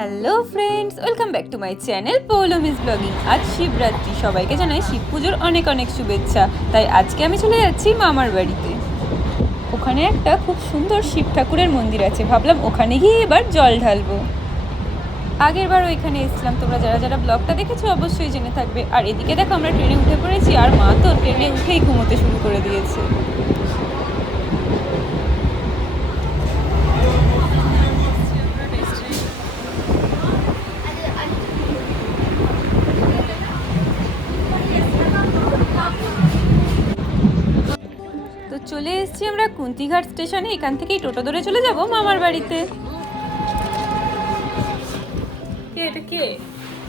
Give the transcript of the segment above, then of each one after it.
Hello friends welcome back to my channel Poulami's blogging আজ শিবরাত্রি। সবাইকে জানাই শিব পুজোর অনেক অনেক শুভেচ্ছা। তাই আজকে আমি চলে যাচ্ছি মামার বাড়িতে। ওখানে একটা খুব সুন্দর শিব ঠাকুরের মন্দির আছে। ভাবলাম ওখানে গিয়ে এবার জল ঢালবো। আগের বার ওইখানে এসেছিলাম। তোমরা যারা যারা ব্লগটা দেখেছ অবশ্যই জেনে থাকবে। আর এদিকে দেখো আমরা ট্রেনে উঠে পড়েছি। আর মা তো ট্রেনে উঠেই ঘুমোতে শুরু করে দিয়েছে তো চলে এসেছি আমরা কুন্তিঘাট স্টেশনে এখান থেকেই টোটো ধরে চলে যাব মামার বাড়িতে। কে এটা কে?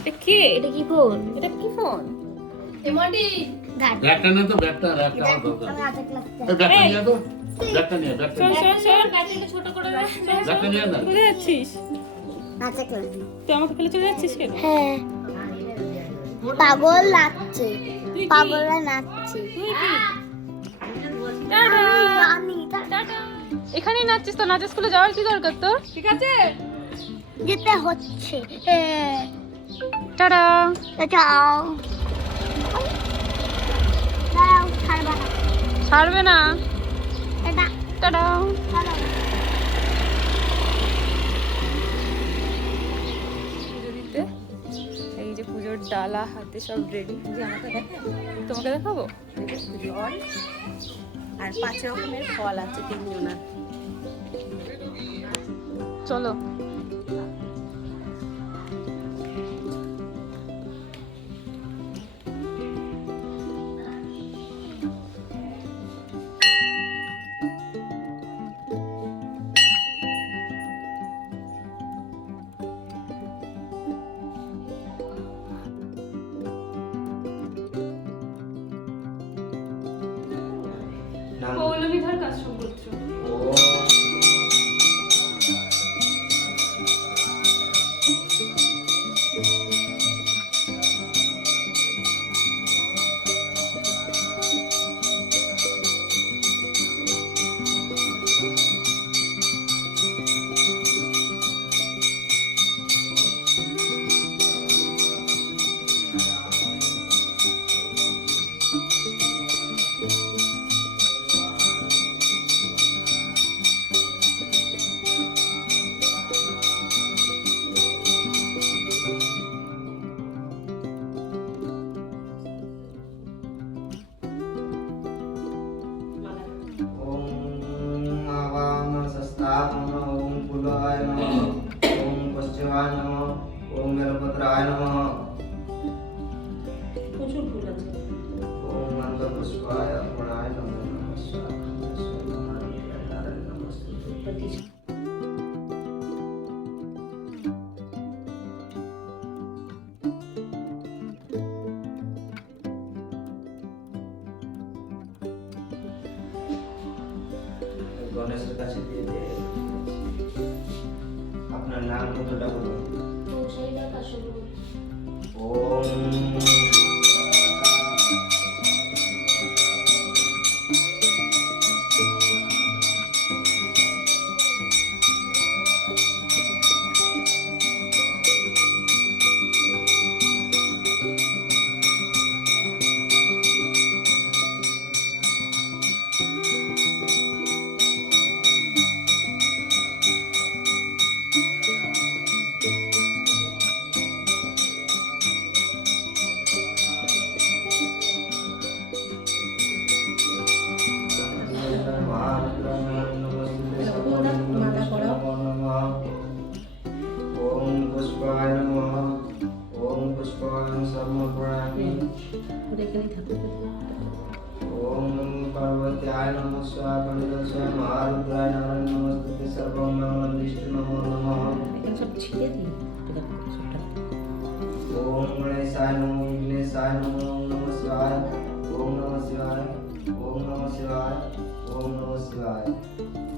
এটা কে? এটা কি ফোন? এটা কি ফোন? ব্যাগটা নে তো ব্যাগটা ব্যাগটা ব্যাগটা নিয়ে তো ব্যাগটা নিয়ে ব্যাগটা শোন। শোন ছোট করে ব্যাগটা নিয়ে না। কোথায় যাচ্ছিস। তুই আমাকে ফেলে চলে যাচ্ছিস কেন? হ্যাঁ। পাগল নাচছে কি? পাগলরা নাচছে। তুই কি? টাটা। আমি এখানেই নাচছিস তো নাচের স্কুলে যাওয়ার কি দরকার তোর? ঠিক আছে। যেতে হচ্ছে হ্যাঁ। টাটা। যাও। না। ছাড়বে না। টাটা। এই যে পুজোর ডালা হাতে সব রেডি তোমাকে দেখাবো? আর পাঁচ রকমের ফল আছে তিনজনার। চলো। পৌলমী ধর নাম কতটা বলুন ওম I.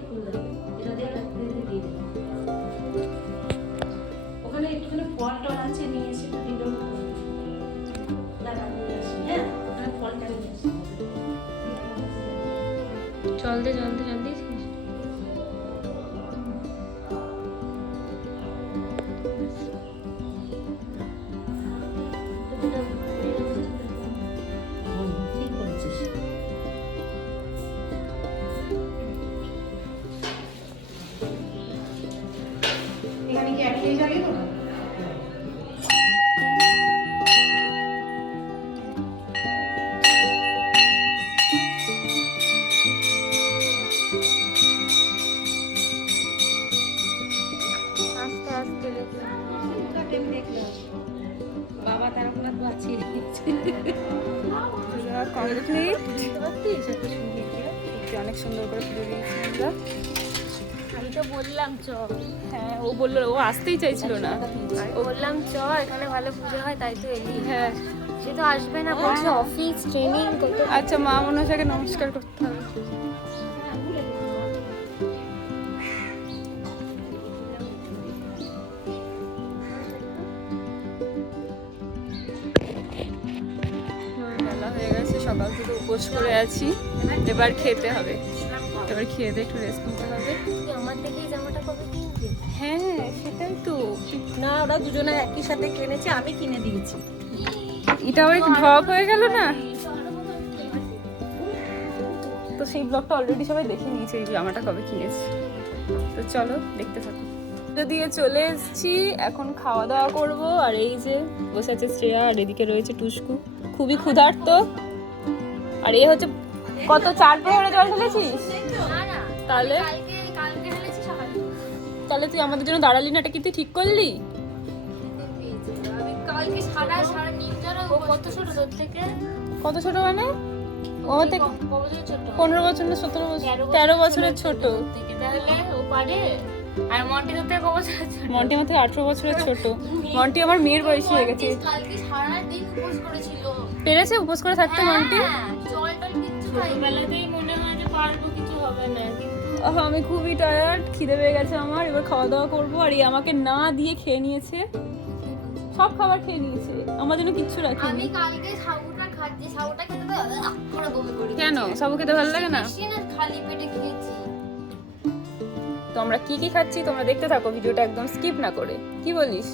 ফুল দিয়ে দিই ওখানে একটুখানি ফল টল আছে নিয়ে এসে একটু चलते चलते আসতেই চাইছিল না। বললাম চ এখানে ভালো পুজো হয় তাই তো এলি। হ্যাঁ। সে তো আসবে না বলছে অফিস ট্রেনিং আচ্ছা মা মনসাকে নমস্কার করতে হবে। সকাল থেকে উপোস করে আছি। এবার খেতে হবে। এবার খেয়ে দিয়ে একটু রেস্ট নিতে হবে। না ওরা দুজনে একই সাথে কিনেছে আমি কিনে দিয়েছি। এটা আবার একটু ঢপ হয়ে গেল না? তো সেই ব্লগটা অলরেডি সবাই দেখে নিয়েছে এই জামাটা কবে কিনেছি। তো চলো দেখতে থাকো। দিয়ে চলে এসেছি এখন খাওয়া দাওয়া করব আর এই যে বসে আছে শ্রেয়া আর এদিকে রয়েছে টুস্কু। খুবই ক্ষুধার্ত। আর এ হচ্ছে কত চার প্রহরে জল ঢেলেছিস? না না তাহলে? কালকে কালকে ঢেলেছি সকালে। তাহলে তুই আমাদের জন্য দাঁড়ালি না এটা কি তুই ঠিক করলি? কালকে সারা সারা নিমটারা কত ছোট তোর থেকে? কত ছোট মানে? ও থেকে পনেরো বছর না সতেরো বছর? তেরো বছরের ছোট। থেকে। তাহলে ও পারে? আর মন্টি তো থেকে বছর মন্টি আমার থেকে আঠেরো বছরের ছোট। মন্টি আমার মেয়ের বয়সী হয়ে গেছে। কালকে সারা দিন উপোস করেছিল। পেরেছে? উপোস করে থাকতে মন্টি? হ্যাঁ, জল টল কিচ্ছু খাই বেলাতেই মনে হয় যে পারব কিছু হবে না আমি খুবই টায়ার্ড খিদে পেয়ে গেছে আমার। এবার খাওয়া দাওয়া করব। আর এই আমাকে না দিয়ে খেয়ে নিয়েছে। সব খাবার খেয়ে নিয়েছে। আমার জন্য কিচ্ছু আমি রাখিনি কালকে সাবুটা খাচ্ছি সাবুটা খেতে তো করে বমি করি কেন? সব খেতে ভালো লাগে না? খালি পেটে খেয়েছি। তো আমরা কি কি খাচ্ছি তোমরা দেখতে থাকো ভিডিওটা একদম স্কিপ না করে। কি বলিস?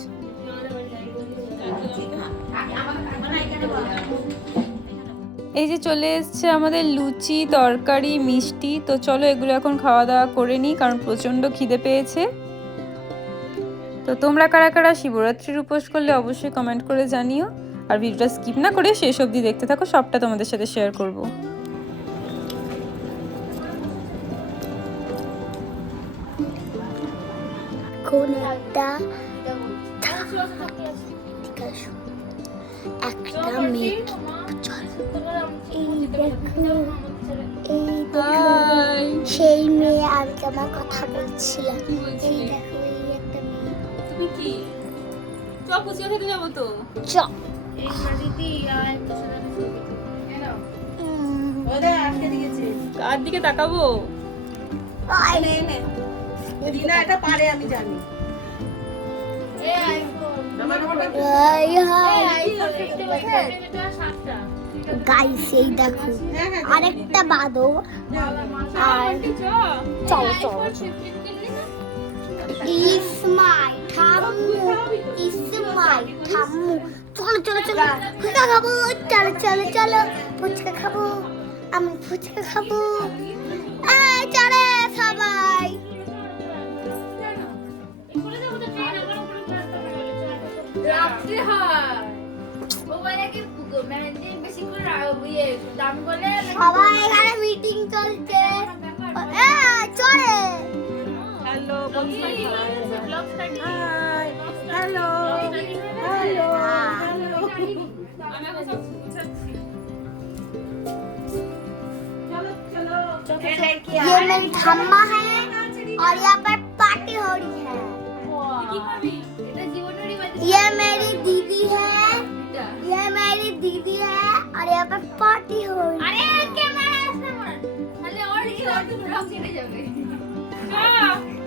এই যে চলে এসছে আমাদের লুচি তরকারি মিষ্টি। তো চলো এগুলো এখন খাওয়া দাওয়া করে নিই কারণ প্রচণ্ড খিদে পেয়েছে। তো তোমরা কারা কারা শিবরাত্রির উপোস করলে অবশ্যই কমেন্ট করে জানিও। আর ভিডিওটা স্কিপ না করে শেষ অবধি দেখতে থাকো সবটা তোমাদের সাথে শেয়ার করব। একটা একটা মেয়ে এই দেখো এই দেখো। সেই মেয়ে আজকে আমার কথা বলছিলাম। এই দেখো কি? চল ফুচকা খেতে যাব তো। চ। এই দিদি কার দিকে তাকাবো? এনে এটা পারে আমি জানি। এই আইফোন আয়, হায়। আইফোন 55 এটা সাতটা। গাইস এই দেখো হ্যাঁ হ্যাঁ আরেকটা বাদো আর চল চল। ইস মাই ঠাম্মু ইস মাই ঠাম্মু চলো চলো চলো। ফুচকা খাব। চলো চলো চলো। ফুচকা খাব। আমি ফুচকা খাব। চলে সবাই। রাত্রে হয়। ইয়ে সবাই এখানে মিটিং চলছে। চলে। Hello. Hi. Hello. Hello. Hello. ये मिलथम्मा है और यहाँ पर पार्टी हो रही है। ये मेरी दीदी है। ये मेरी दीदी है और यहाँ पर पार्टी हो रही है। अरे क्या मैं कैमरा है इसमें और ये और तुम लोग चले जाओगे। हाँ।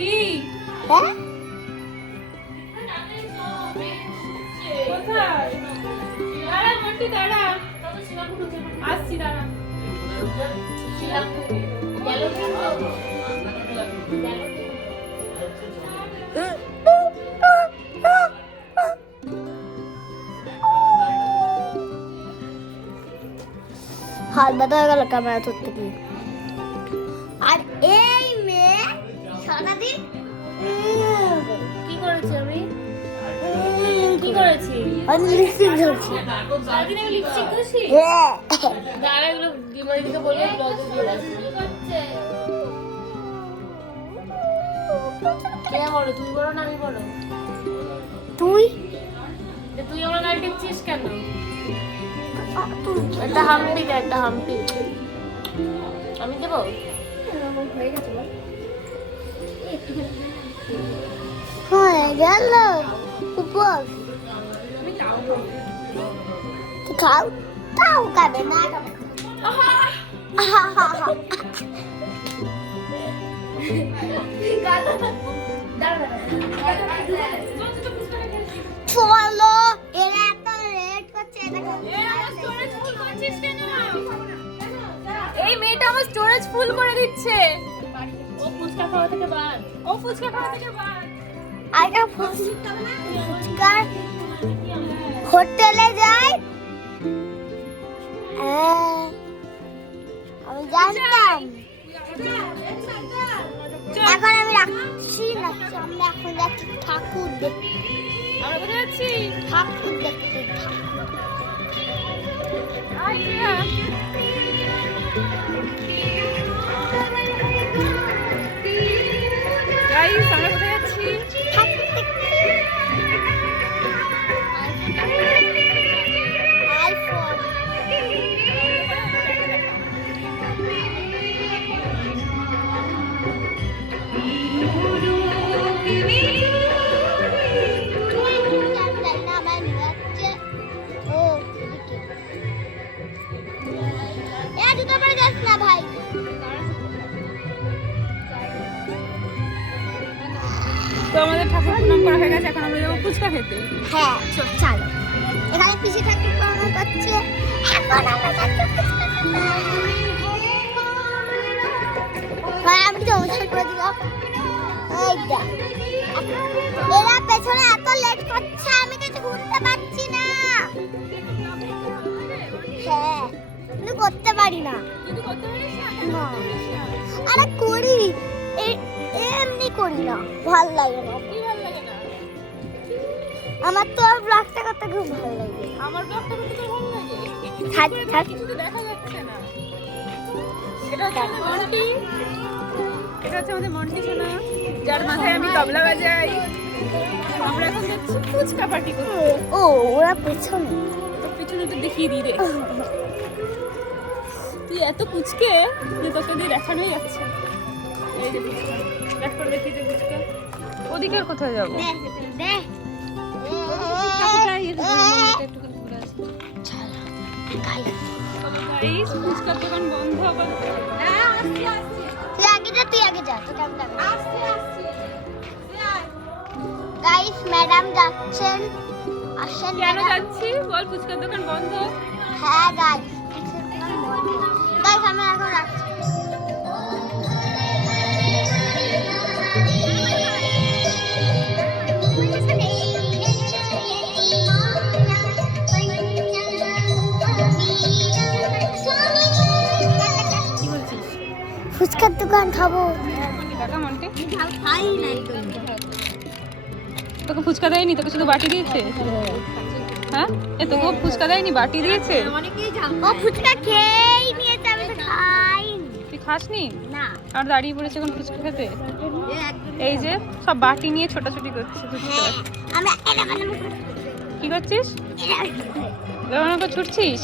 কি? হ্যাঁ? আসছি দাঁড়া। হাত ব্যথা হয়ে গেল ক্যামেরা ধরতে গিয়ে। বলে কে বড় তুই আমি তুই? তুই আমার গাড়ি টিপছিস কেন একটা হাম্পি একটা হাম্পি। আমি দেবো? হয়ে গেল। উপর খাও তাও খাবে না খাবে চলো এরা এত লেট করছে এই মেয়েটা আমার স্টোরেজ ফুল করে দিচ্ছে। ও ফুচকা খাওয়া থেকে বাদ। ও ফুচকা খাওয়া থেকে বাদ। আরেকটা ফুচকার হোটেলে যাই? হ্যাঁ, আমি জানতাম। এখন আমি রাখছি আমরা এখন যাচ্ছি ঠাকুর দেখতে। ঠাকুর দেখতে ঠাকুর। ঠাকুর প্রণাম করা হয়ে গেছে এখন আমরা যাব ফুচকা খেতে। হ্যাঁ চলো এখানে পিসি ঠাকুর পাওয়া করছে। এখন আমরা যাচ্ছি ফুচকা খেতে। আমি তো অবসর করে দিলাম এরা পেছনে এত লেট করছে আমি কিছু ঘুরতে পারছি না। হ্যাঁ কিন্তু করতে পারি না। আরে করি। এমনি করি না। ভালো লাগে না। আমার তো আর ব্লগটা করতে খুব ভালো লাগে। আমার ব্লগটা করতে তো ভালো লাগে। থাক থাক। কিছু তো দেখা যাচ্ছে না। এটা হচ্ছে মন্টি। এটা হচ্ছে আমাদের মন্টি সোনা যার মাথায় আমি তবলা বাজাই। আমরা এখন যাচ্ছি ফুচকা পার্টি করতে। ও ওরা পেছনে। তো পিছনে তো দেখিয়ে দিই রে। তুই এত পুচকে যে তোকে দিয়ে দেখানোই যাচ্ছে এই যে ফুচকা। দেখ করে দেখিয়ে দে ফুচকা। ওদিকে কোথায় যাব? ফুচকার দোকান বন্ধ আবার। তুই আগে যা তুই আগে যা তোকে আমি গাইস ম্যাডাম যাচ্ছেন। আসেন কেন যাচ্ছি? বল ফুচকার দোকান বন্ধ। হ্যাঁ গাইস গাইস আমি এখন রাখছি। তোকে ফুচকা দেয়নি? তোকে শুধু বাটি দিয়েছে? হ্যাঁ? এ তোকে ফুচকা দেয়নি? বাটি দিয়েছে? ও ফুচকা খেয়েই তুই খাসনি? না। আর দাঁড়িয়ে পড়েছে এখন ফুচকা খেতে? এই যে সব বাটি নিয়ে ছোটাছুটি করছে ফুচকা আমি এরকম কি করছিস? এরকম ছুটছিস?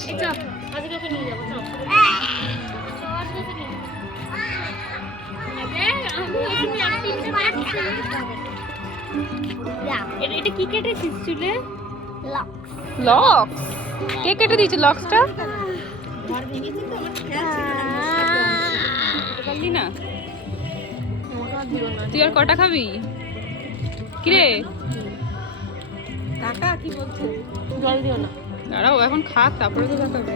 এটা কি কেটেছিস চুলে? লক্স কে কেটে দিয়েছে লক্সটা পারলি না? তুই আর কটা খাবি? কিরে? কাকা কি বলছে? জল দিও না দাঁড়াও এখন খাক তারপরে তো দেখাবে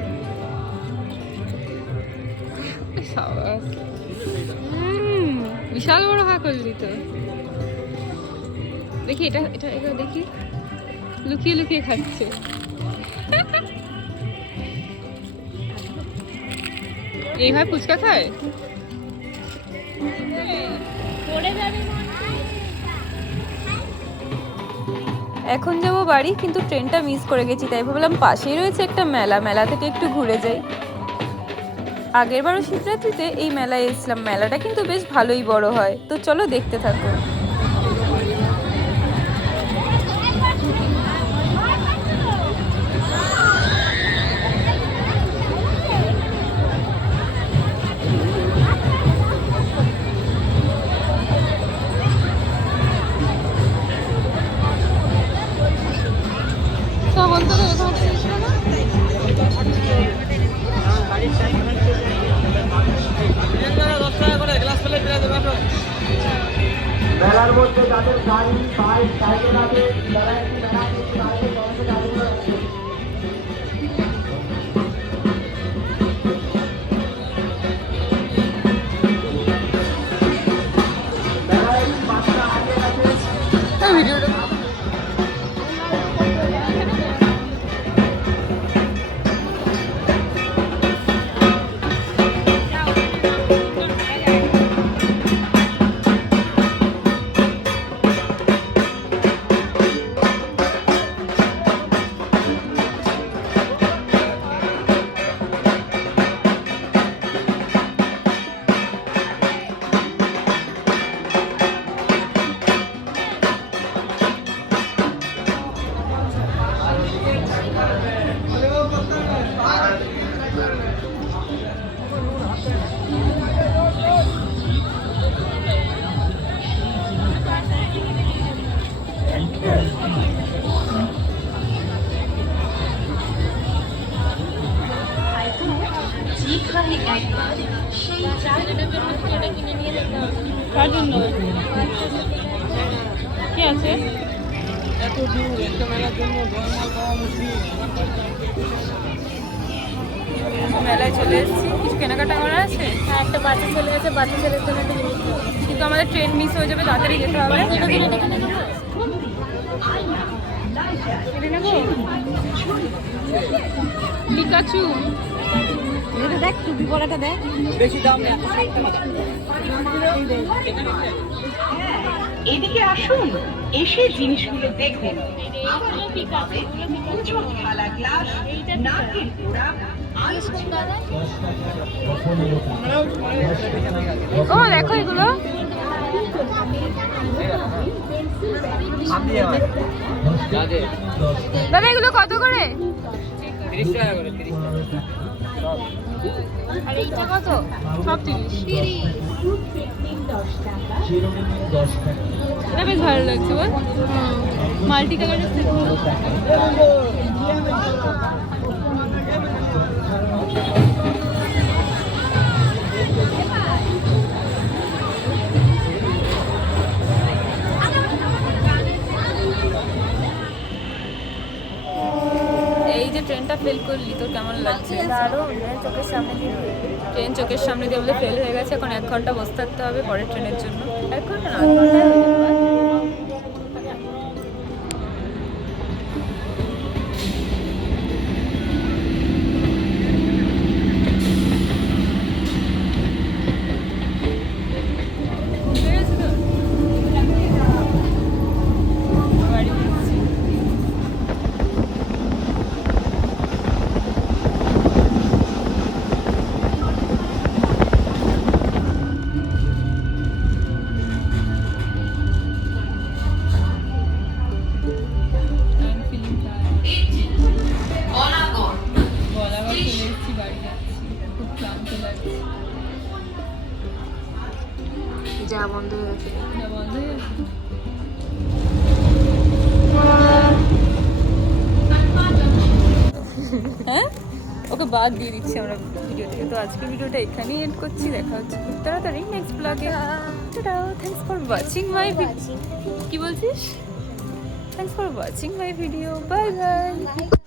বিশাল বড় হা করলি তো। দেখি এটা এটা এটা দেখি। লুকিয়ে লুকিয়ে খাচ্ছে। এইভাবে ফুচকা খায়? এখন যাব বাড়ি, কিন্তু ট্রেনটা মিস করে গেছি, তাই ভাবলাম পাশেই রয়েছে একটা মেলা মেলা থেকে একটু ঘুরে যাই। আগের বারও শিবরাত্রিতে এই মেলায় এসেছিলাম। মেলাটা কিন্তু বেশ ভালোই বড় হয়। তো চলো দেখতে থাকো। বাচ্চা ছেলের জন্য একটা জিনিস কিন্তু আমাদের ট্রেন মিস হয়ে যাবে তাড়াতাড়ি যেতে হবে। এটা পিকাচু। দেখ টুপি পরাটা দেখ। এদিকে আসুন এসে জিনিসগুলো দেখুন। থালা গ্লাস নাকের গোড়া ও দেখো এগুলো। দাদা এগুলো কত করে? সব তিরিশ। ভালো লাগছে বল। মাল্টি কালারের ফেল করলি তোর কেমন লাগছে? দারুণ চোখের সামনে দিয়ে ট্রেন চোখের সামনে দিয়ে আমাদের ফেল হয়ে গেছে এখন এক ঘণ্টা বসে থাকতে হবে পরের ট্রেনের জন্য। এক ঘণ্টা না আধ বাদ দিয়ে দিচ্ছি আমরা ভিডিও থেকে। তো আজকে ভিডিওটা এখানেই এন্ড করছি। দেখা হচ্ছে খুব তাড়াতাড়ি নেক্সট ব্লগে থ্যাংকস ফর ওয়াচিং মাই কি বলছিস? Thanks for watching my video bye bye